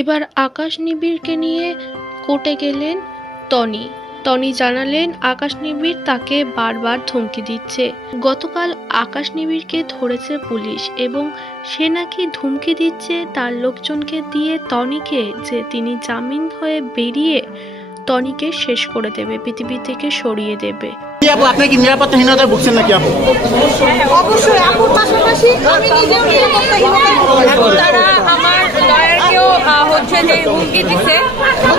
এবার আকাশ নিবিড়কে নিয়ে কোর্টে গেলেন টনি। টনি জানালেন আকাশ নিবিড় তাকে বারবার ধমকি দিচ্ছে। গতকাল আকাশ নিবিড়কে ধরেছে পুলিশ এবং সে নাকি ধমকি দিচ্ছে তার লোকজনকে দিয়ে টনিকে যে তিনি জামিন হয়ে বেরিয়ে টনিকে শেষ করে দেবে, পৃথিবী থেকে সরিয়ে দেবে। আপু আপনি কি নিরাপত্তাহীনতায় ভুগছেন নাকি আপু? অবশ্যই আপুর পাশাপাশি আমি নিজেও এখন তারা আমার লয়ারকেও হচ্ছে যে হুমকি দিচ্ছে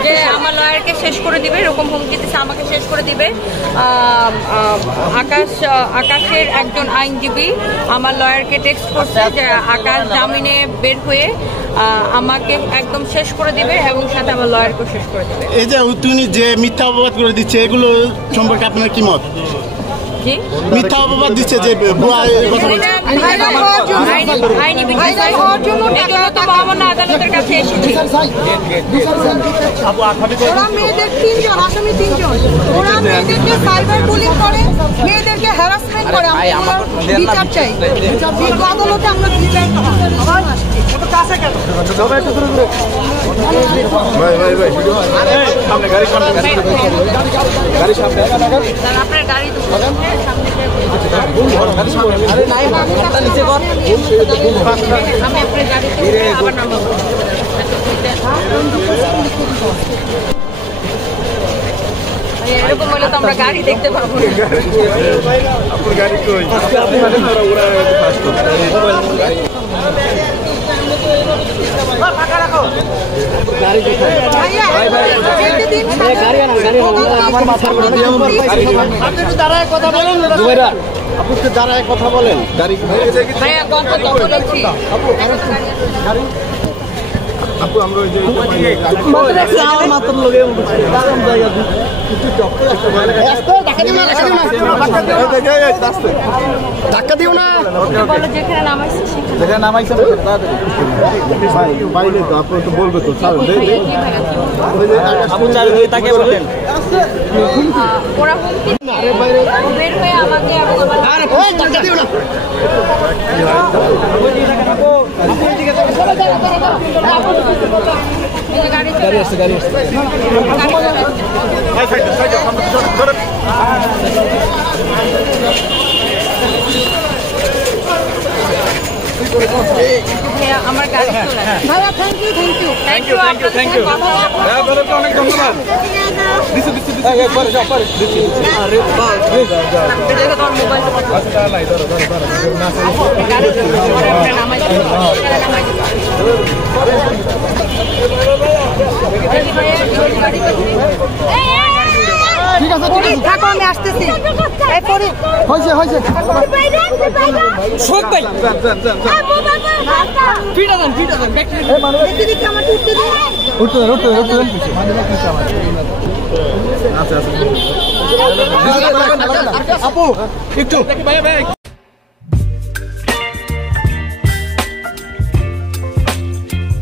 যে আমার লয়ারকে শেষ করে দিবে, এরকম হুমকি দিচ্ছে আমাকে শেষ করে দিবে। আকাশের একজন আইনজীবী আমার লয়ারকে টেক্সট করছে যে আকাশ জামিনে বের হয়ে আমাকে একদম শেষ করে দিবে এবং সাথে আমার লয়ারকেও শেষ করে দিবে। এই যে তিনি যে মিথ্যা অপবাদ করে দিচ্ছে এগুলো সম্পর্কে আপনার কি মত? মিথ্যা অপবাদ দিচ্ছে যে আইনি বিচার হওয়ার জন্য এগুলো তো মহামান্য আদালতের কাছে এসেছে। ওরা মেয়েদের তিনজন আসামি, ওরা মেয়েদেরকে সাইবার বুলিং করে, মেয়েদেরকে হ্যারাসমেন্ট করে। আমরা বিচার চাই, আদালতে আমরা বিচার আপনার গাড়ি আবার নাম্বার এরকম হলে তো আমরা গাড়ি দেখতে পাবো। দাঁড়ায় কথা বলেন। আপু আমরা ওই যে ধাক্কা দিও না, যেখানে নামাইছে বাইরে তো আপনি তো বলবে তো তাকে বলেন ধাক্কা দিও না। গাড়ি আসছে আমার গাড়ি ভাইয়া থ্যাংক ইউ অনেক ধন্যবাদ। ঠিক আছে থাকো, আমি আসতেছি। আপু একটু